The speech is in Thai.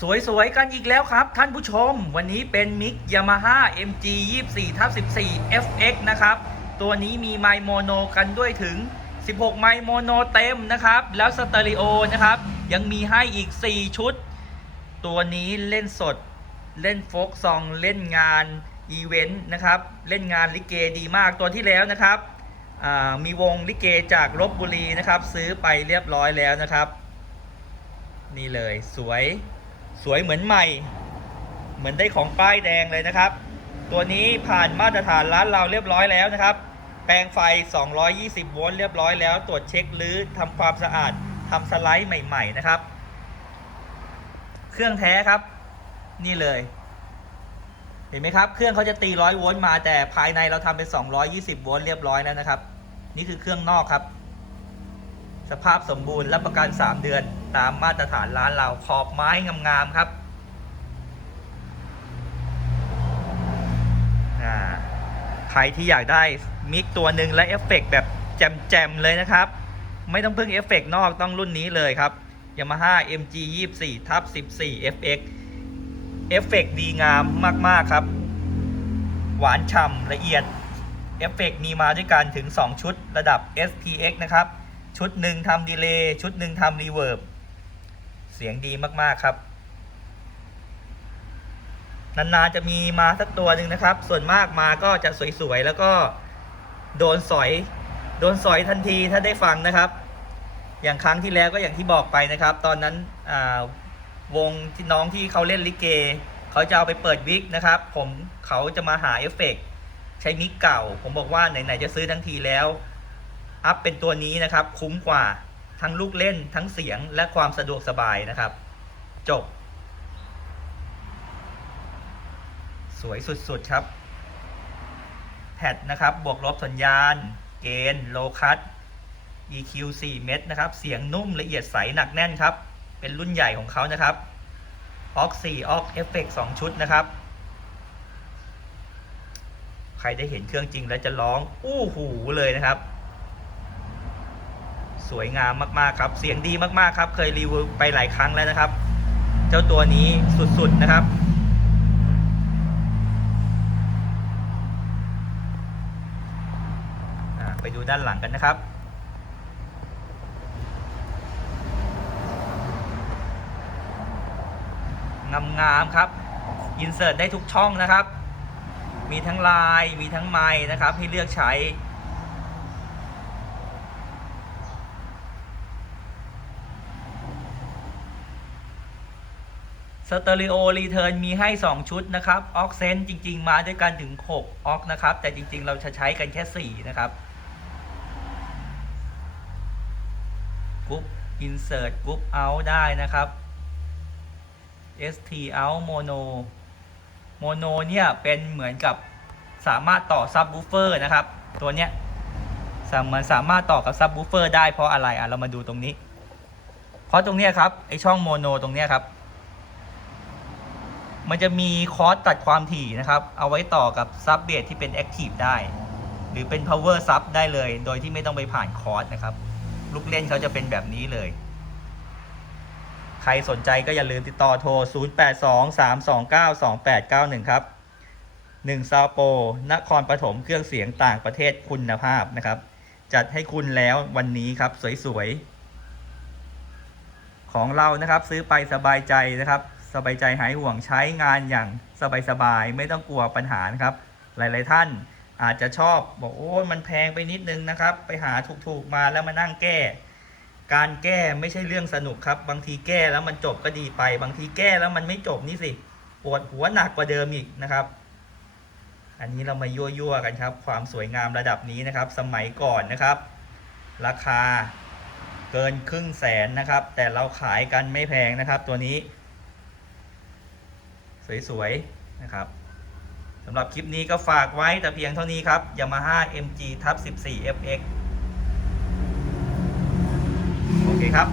สวยๆ กันอีกแล้วครับ ท่านผู้ชม วันนี้เป็นมิกยามาฮ่า MG 24ทับ14 FX นะครับ ตัวนี้มีไมค์โมโนกันด้วยถึง 16 ไมค์โมโนเต็มนะครับ แล้วสเตอริโอนะครับ ยังมีให้อีก 4 ชุด ตัวนี้เล่นสดเล่นโฟกซอง เล่นงานอีเวนต์นะครับ เล่นงานลิเกดีมากตัวที่แล้วนะครับมีวงลิเกจากลบบุรีนะครับ ซื้อไปเรียบร้อยแล้วนะครับ นี่เลยสวย สวยเหมือนใหม่ เหมือนได้ของป้ายแดงเลยนะครับ ตัวนี้ผ่านมาตรฐานร้านเราเรียบร้อยแล้วนะครับ แปลงไฟ 220 โวลต์เรียบร้อยแล้ว ตรวจเช็คหรือทำความสะอาดทำสไลด์ใหม่ ๆ นะครับ เครื่องแท้ครับ นี่เลย เห็นไหมครับ เครื่องเขาจะตี 100 โวลต์มาแต่ภายในเราทำเป็น 220 โวลต์เรียบร้อยแล้วนะครับ นี่คือเครื่องนอกครับ สภาพสมบูรณ์รับประกัน 3 เดือน ตามมาตรฐานร้านเราขอบไม้งามๆครับใครที่อยากได้มิกตัวหนึ่งและเอฟเฟกต์แบบแจมๆเลยนะครับ ไม่ต้องพึ่งเอฟเฟกต์นอกต้องรุ่นนี้เลยครับ Yamaha MG 24ทับ14 FX เอฟเฟกต์ดีงามมากๆครับ หวานฉ่ำละเอียดเอฟเฟกต์มีมาด้วยกันถึง 2 ชุดระดับ SPX นะครับ ชุดหนึ่งทำดีเลย์ชุดหนึ่งทำรีเวิร์บ เสียงดีมากๆครับ นานๆจะมีมาสักตัวหนึ่งนะครับ ส่วนมากมาก็จะสวยๆแล้วก็โดนสอย โดนสอยทันทีถ้าได้ฟังนะครับ อย่างครั้งที่แล้วก็อย่างที่บอกไปนะครับ ตอนนั้นวงที่น้องที่เขาเล่นลิเกเขาจะเอาไปเปิดวิกนะครับ ผมเขาจะมาหาเอฟเฟกต์ใช้มิกเก่า ผมบอกว่าไหนๆจะซื้อทั้งทีแล้ว อัพเป็นตัวนี้นะครับ คุ้มกว่า ทั้งลูกเล่นทั้งเสียงและความสะดวกสบายนะครับ จบ สวยสุดๆครับ แพดนะครับ บวกลบสัญญาณ เกณฑ์โลคัส EQ 4 เม็ดนะครับ เสียงนุ่มละเอียดใสหนักแน่นครับ เป็นรุ่นใหญ่ของเขานะครับออก4ออกเอฟเฟก2ชุดนะครับ ใครได้เห็นเครื่องจริงแล้วจะร้องอู้หูเลยนะครับ สวยงามมากๆครับ เสียงดีมากๆครับ เคยรีวิวไปหลายครั้งแล้วนะครับ เจ้าตัวนี้สุดๆนะครับ ไปดูด้านหลังกันนะครับงามๆครับอินเสิร์ตได้ทุกช่องนะครับ มีทั้งไลน์มีทั้งไมค์นะครับ ให้เลือกใช้ สเตอริโอรีเทิร์นมีให้ 2 ชุดนะครับออกเซนจริง ๆ มาด้วยกันถึง 6 ออกนะครับ แต่จริง ๆ เราจะใช้กันแค่ 4 นะครับกรุ๊ปอินเสิร์ตกรุ๊ปเอาได้นะครับ ST out mono mono เนี่ย เป็นเหมือนกับสามารถต่อซับ w ูเฟอร์นะครับ ตัวเนี้ยสามารถสามารถต่อกับซับ w ูเฟอร์ได้เพราะอะไรอะเรามาดูตรงนี้ เพราะตรงเนี้ยครับไอช่องโมโนตรงเนี้ยครับ มันจะมีคอร์สตัดความถี่นะครับ เอาไว้ต่อกับซับเบสที่เป็นแอคทีฟได้ หรือเป็น power sub ได้เลย โดยที่ไม่ต้องไปผ่านคอร์สนะครับ ลูกเล่นเขาจะเป็นแบบนี้เลย ใครสนใจก็อย่าลืมติดต่อโทร 0823292891 ครับ1ซาโปนครปฐมเครื่องเสียงต่างประเทศคุณภาพนะครับ จัดให้คุณแล้ววันนี้ครับสวยๆ ของเรานะครับซื้อไปสบายใจนะครับ สบายใจหายห่วงใช้งานอย่างสบายๆไม่ต้องกลัวปัญหานะครับ หลายๆท่านอาจจะชอบบอกโอ้มันแพงไปนิดนึงนะครับ ไปหาถูกๆมาแล้วมานั่งแก้ การแก้ไม่ใช่เรื่องสนุกครับ บางทีแก้แล้วมันจบก็ดีไป บางทีแก้แล้วมันไม่จบนี่สิปวดหัวหนักกว่าเดิมอีกนะครับ อันนี้เรามายั่วๆกันครับ ความสวยงามระดับนี้นะครับ สมัยก่อนนะครับ ราคาเกินครึ่งแสนนะครับ แต่เราขายกันไม่แพงนะครับ ตัวนี้ สวยๆนะครับสำหรับคลิปนี้ก็ฝากไว้แต่เพียงเท่านี้ครับ Yamaha MG ทับ14 FX โอเคครับ